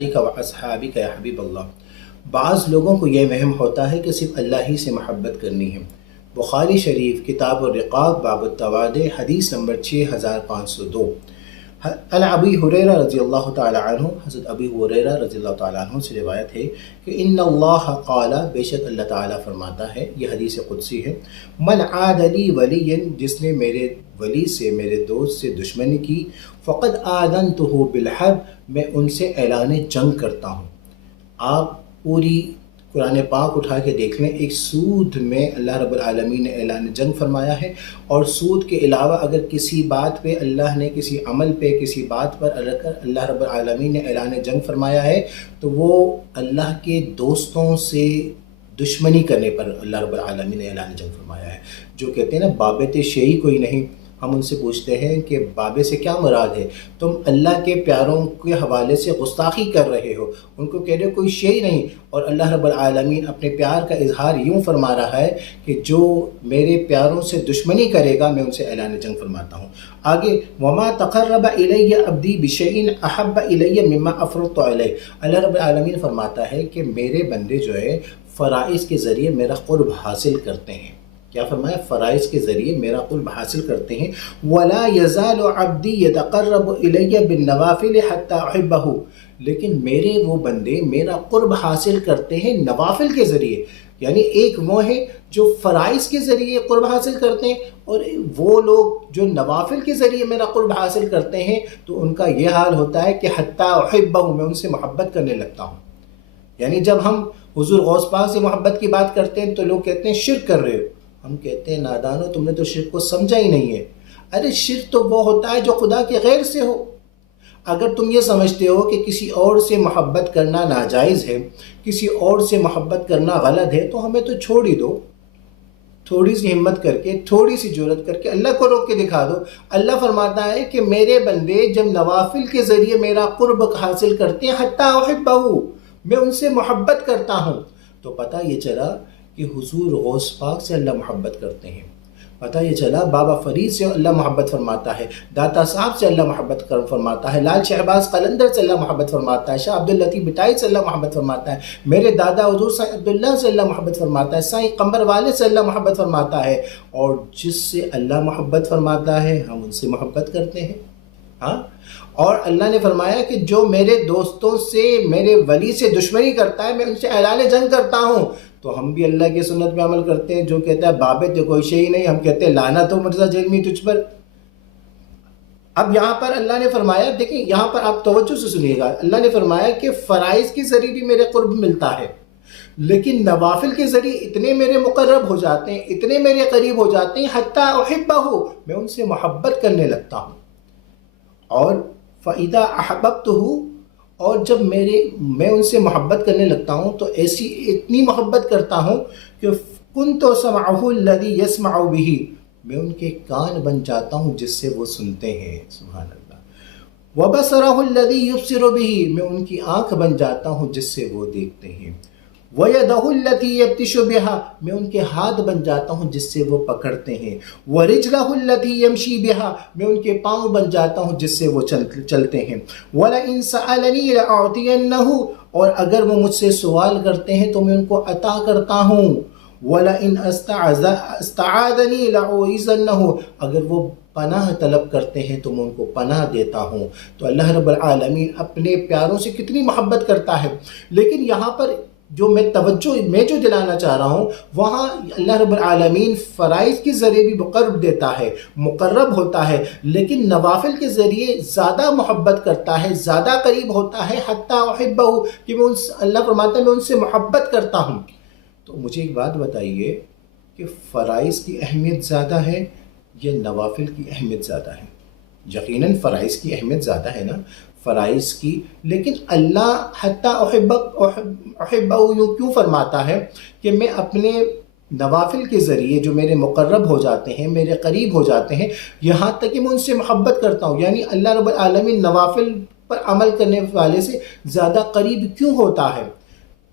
کا و اصحابی کا یا حبیب اللہ۔ بعض لوگوں کو یہ وہم ہوتا ہے کہ صرف اللہ ہی سے محبت کرنی ہے۔ بخاری شریف کتاب الرقاق باب التوادع حدیث نمبر 6502۔ عن ابی ہریرہ رضی اللہ تعالی عنہ، حضرت ابی ہریرہ رضی اللہ تعالیٰ عنہ سے روایت ہے کہ ان اللہ قال، بے شک اللہ تعالیٰ فرماتا ہے، یہ حدیث قدسی ہے، من عاد لی ولی، جس نے میرے ولی سے، میرے دوست سے دشمنی کی، فقد آذنتہ بالحرب، میں ان سے اعلان جنگ کرتا ہوں۔ آپ پوری قرآن پاک اٹھا کے دیکھ لیں، ایک سود میں اللہ رب العالمین نے اعلان جنگ فرمایا ہے، اور سود کے علاوہ اگر کسی بات پہ اللہ نے، کسی عمل پہ، کسی بات پر اللہ رب العالمین نے اعلان جنگ فرمایا ہے تو وہ اللہ کے دوستوں سے دشمنی کرنے پر اللہ رب العالمین نے اعلان جنگ فرمایا ہے۔ جو کہتے ہیں نا بابت شیعی کوئی نہیں، ہم ان سے پوچھتے ہیں کہ بابے سے کیا مراد ہے؟ تم اللہ کے پیاروں کے حوالے سے گستاخی کر رہے ہو، ان کو کہہ رہے ہو کوئی شے ہی نہیں، اور اللہ رب العالمین اپنے پیار کا اظہار یوں فرما رہا ہے کہ جو میرے پیاروں سے دشمنی کرے گا میں ان سے اعلان جنگ فرماتا ہوں۔ آگے وما تقرب الی عبدی بشیء احب الی مما افرضت علیہ، اللہ رب العالمین فرماتا ہے کہ میرے بندے جو ہے فرائض کے ذریعے میرا قرب حاصل کرتے ہیں۔ کیا فرمایا؟ فرائض کے ذریعے میرا قرب حاصل کرتے ہیں۔ وَلَا يَزَالُ عَبْدِي يَتَقَرَّبُ إِلَيَّ بِالنَّوَافِلِ حَتَّى أُحِبَّهُ، لیکن میرے وہ بندے میرا قرب حاصل کرتے ہیں نوافل کے ذریعے، یعنی ایک وہ ہے جو فرائض کے ذریعے قرب حاصل کرتے ہیں، اور وہ لوگ جو نوافل کے ذریعے میرا قرب حاصل کرتے ہیں تو ان کا یہ حال ہوتا ہے کہ حَتَّى أُحِبَّهُ، میں ان سے محبت کرنے لگتا ہوں۔ یعنی جب ہم حضور غوث پاک سے محبت کی بات کرتے ہیں تو لوگ کہتے ہیں شرک کر رہے ہو، ہم کہتے ہیں نادانو تم نے تو شرک کو سمجھا ہی نہیں ہے۔ ارے شرک تو وہ ہوتا ہے جو خدا کے غیر سے ہو۔ اگر تم یہ سمجھتے ہو کہ کسی اور سے محبت کرنا ناجائز ہے، کسی اور سے محبت کرنا غلط ہے، تو ہمیں تو چھوڑ ہی دو، تھوڑی سی ہمت کر کے، تھوڑی سی جرأت کر کے اللہ کو روک کے دکھا دو۔ اللہ فرماتا ہے کہ میرے بندے جب نوافل کے ذریعے میرا قرب حاصل کرتے ہیں حتی احبہ، میں ان سے محبت کرتا ہوں، تو پتہ یہ چلا کہ حضور غوث پاک سے اللہ محبت کرتے ہیں، پتہ یہ چلا بابا فرید سے اللہ محبت فرماتا ہے، داتا صاحب سے اللہ محبت فرماتا ہے، لال شہباز قلندر سے اللہ محبت فرماتا ہے، شاہ عبداللطیف بٹائی سے اللہ محبت فرماتا ہے، میرے دادا حضور سائیں عبداللہ سے اللہ محبت فرماتا ہے، سائیں قمر والے سے اللہ محبت فرماتا ہے، اور جس سے اللہ محبت فرماتا ہے ہم ان سے محبت کرتے ہیں۔ ہاں، اور اللہ نے فرمایا کہ جو میرے دوستوں سے، میرے ولی سے دشمنی کرتا ہے میں ان سے اعلان جنگ کرتا ہوں۔ تو ہم بھی اللہ کی سنت پہ عمل کرتے ہیں، جو کہتا ہے بابے تو کوئی شے ہی نہیں، ہم کہتے ہیں لعنت ہو مرزا جیلمی تجھ پر۔ اب یہاں پر اللہ نے فرمایا، دیکھیں یہاں پر آپ توجہ سے سنیے گا، اللہ نے فرمایا کہ فرائض کے ذریعے بھی میرے قرب ملتا ہے، لیکن نوافل کے ذریعے اتنے میرے مقرب ہو جاتے ہیں، اتنے میرے قریب ہو جاتے ہیں، حتی احبہ، میں ان سے محبت کرنے لگتا ہوں۔ اور فَإِذَا أَحْبَبْتُهُ، اور جب میں ان سے محبت کرنے لگتا ہوں تو ایسی اتنی محبت کرتا ہوں کہ كُنْتُ سَمْعَهُ الَّذِي يَسْمَعُ بِهِ، میں ان کے کان بن جاتا ہوں جس سے وہ سنتے ہیں، سبحان اللہ۔ وَبَصَرَهُ الَّذِي يُبْصِرُ بِهِ، میں ان کی آنکھ بن جاتا ہوں جس سے وہ دیکھتے ہیں۔ وَيَدَهُ الَّتِي يَبْطِشُ بِهَا، میں ان کے ہاتھ بن جاتا ہوں جس سے وہ پکڑتے ہیں۔ وَرِجْلَهُ الَّتِي يَمْشِي بِهَا، میں ان کے پاؤں بن جاتا ہوں جس سے وہ چلتے ہیں۔ وَلَئِن سَأَلَنِي لَأُعْطِيَنَّهُ، اور اگر وہ مجھ سے سوال کرتے ہیں تو میں ان کو عطا کرتا ہوں۔ وَلَئِنْ اسْتَعَاذَنِي لَأُعِيذَنَّهُ، اگر وہ پناہ طلب کرتے ہیں تو میں ان کو پناہ دیتا ہوں۔ تو اللہ رب العالمین اپنے پیاروں سے کتنی محبت کرتا ہے، لیکن یہاں پر جو میں جو دلانا چاہ رہا ہوں، وہاں اللہ رب العالمین فرائض کے ذریعے بھی مقرب دیتا ہے، مقرب ہوتا ہے، لیکن نوافل کے ذریعے زیادہ محبت کرتا ہے، زیادہ قریب ہوتا ہے، حتی احبہ، کہ اللہ فرماتا ہے میں ان سے محبت کرتا ہوں۔ تو مجھے ایک بات بتائیے کہ فرائض کی اہمیت زیادہ ہے یا نوافل کی اہمیت زیادہ ہے؟ یقیناً فرائض کی اہمیت زیادہ ہے نا، فرائض کی، لیکن اللہ حتی احبہ یوں کیوں فرماتا ہے کہ میں اپنے نوافل کے ذریعے جو میرے مقرب ہو جاتے ہیں، میرے قریب ہو جاتے ہیں، یہاں تک کہ میں ان سے محبت کرتا ہوں، یعنی اللہ رب العالمین نوافل پر عمل کرنے والے سے زیادہ قریب کیوں ہوتا ہے؟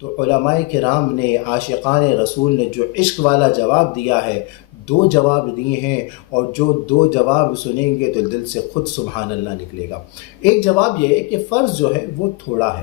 تو علماء کرام نے، عاشقان رسول نے جو عشق والا جواب دیا ہے، دو جواب دیے ہیں، اور جو دو جواب سنیں گے تو دل سے خود سبحان اللہ نکلے گا۔ ایک جواب یہ ہے کہ فرض جو ہے وہ تھوڑا ہے،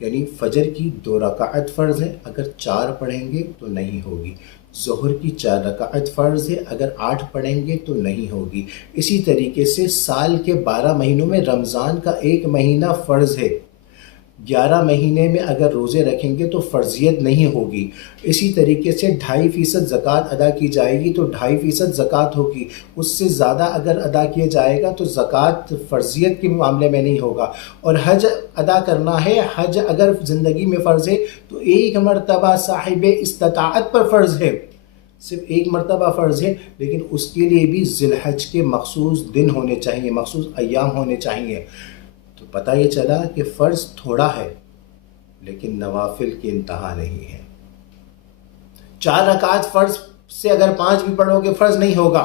یعنی فجر کی 2 رکعت فرض ہے، اگر 4 پڑھیں گے تو نہیں ہوگی۔ ظہر کی 4 رکعت فرض ہے، اگر 8 پڑھیں گے تو نہیں ہوگی۔ اسی طریقے سے سال کے 12 مہینوں میں رمضان کا 1 مہینہ فرض ہے، 11 مہینے میں اگر روزے رکھیں گے تو فرضیت نہیں ہوگی۔ اسی طریقے سے 2.5% زکوٰۃ ادا کی جائے گی تو 2.5% زکوٰۃ ہوگی، اس سے زیادہ اگر ادا کیا جائے گا تو زکوٰۃ فرضیت کے معاملے میں نہیں ہوگا۔ اور حج ادا کرنا ہے، حج اگر زندگی میں فرض ہے تو 1 مرتبہ صاحب استطاعت پر فرض ہے، صرف 1 مرتبہ فرض ہے، لیکن اس کے لیے بھی ذی الحج کے مخصوص دن ہونے چاہیے، مخصوص ایام ہونے چاہیے۔ تو پتہ یہ چلا کہ فرض تھوڑا ہے لیکن نوافل کی انتہا نہیں ہے۔ 4 رکعت فرض سے اگر 5 بھی پڑھو گے فرض نہیں ہوگا،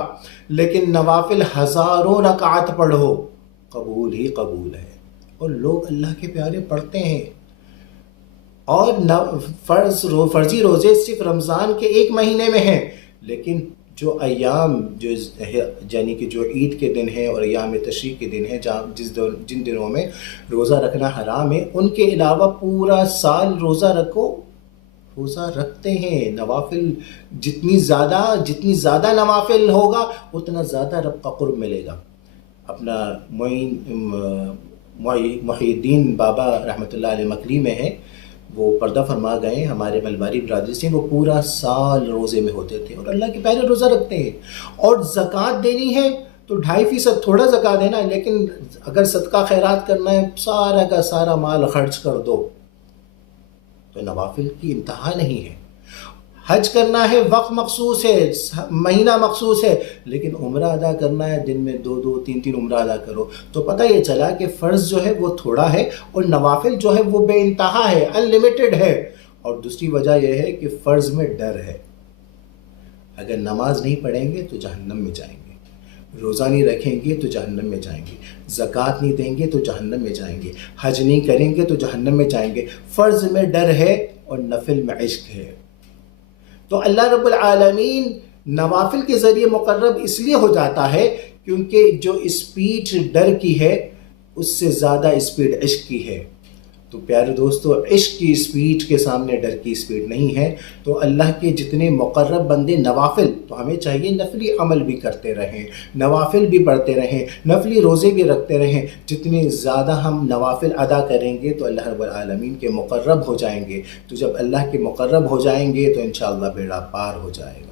لیکن نوافل ہزاروں رکعت پڑھو قبول ہی قبول ہے، اور لوگ اللہ کے پیارے پڑھتے ہیں۔ اور فرضی روزے صرف رمضان کے 1 مہینے میں ہیں، لیکن جو ایام یعنی کہ جو عید کے دن ہیں اور ایام تشریق کے دن ہیں جن دنوں میں روزہ رکھنا حرام ہے، ان کے علاوہ پورا سال روزہ رکھتے ہیں۔ نوافل جتنی زیادہ نوافل ہوگا اتنا زیادہ رب کا قرب ملے گا۔ اپنا محی الدین بابا رحمۃ اللہ علیہ مکری میں ہے، وہ پردہ فرما گئے، ہمارے ملباری برادری سے، وہ پورا سال روزے میں ہوتے تھے اور اللہ کے پیارے روزہ رکھتے ہیں۔ اور زکوٰۃ دینی ہے تو 2.5% تھوڑا زکوٰۃ دینا ہے، لیکن اگر صدقہ خیرات کرنا ہے سارا کا سارا مال خرچ کر دو، تو نوافل کی انتہا نہیں ہے۔ حج کرنا ہے، وقت مخصوص ہے، مہینہ مخصوص ہے، لیکن عمرہ ادا کرنا ہے، دن میں 2 3 عمرہ ادا کرو۔ تو پتہ یہ چلا کہ فرض جو ہے وہ تھوڑا ہے اور نوافل جو ہے وہ بے انتہا ہے، ان لمیٹڈ ہے۔ اور دوسری وجہ یہ ہے کہ فرض میں ڈر ہے، اگر نماز نہیں پڑھیں گے تو جہنم میں جائیں گے، روزہ نہیں رکھیں گے تو جہنم میں جائیں گے، زکوٰۃ نہیں دیں گے تو جہنم میں جائیں گے، حج نہیں کریں گے تو جہنم میں جائیں گے۔ فرض میں ڈر ہے اور نفل میں عشق ہے۔ تو اللہ رب العالمین نوافل کے ذریعے مقرب اس لیے ہو جاتا ہے کیونکہ جو اسپیڈ ڈر کی ہے اس سے زیادہ اسپیڈ عشق کی ہے۔ تو پیارے دوستو، عشق کی اسپیڈ کے سامنے ڈر کی اسپیڈ نہیں ہے۔ تو اللہ کے جتنے مقرب بندے نوافل، تو ہمیں چاہیے نفلی عمل بھی کرتے رہیں، نوافل بھی پڑھتے رہیں، نفلی روزے بھی رکھتے رہیں۔ جتنے زیادہ ہم نوافل ادا کریں گے تو اللہ رب العالمین کے مقرب ہو جائیں گے۔ تو جب اللہ کے مقرب ہو جائیں گے تو انشاءاللہ بیڑا پار ہو جائے گا۔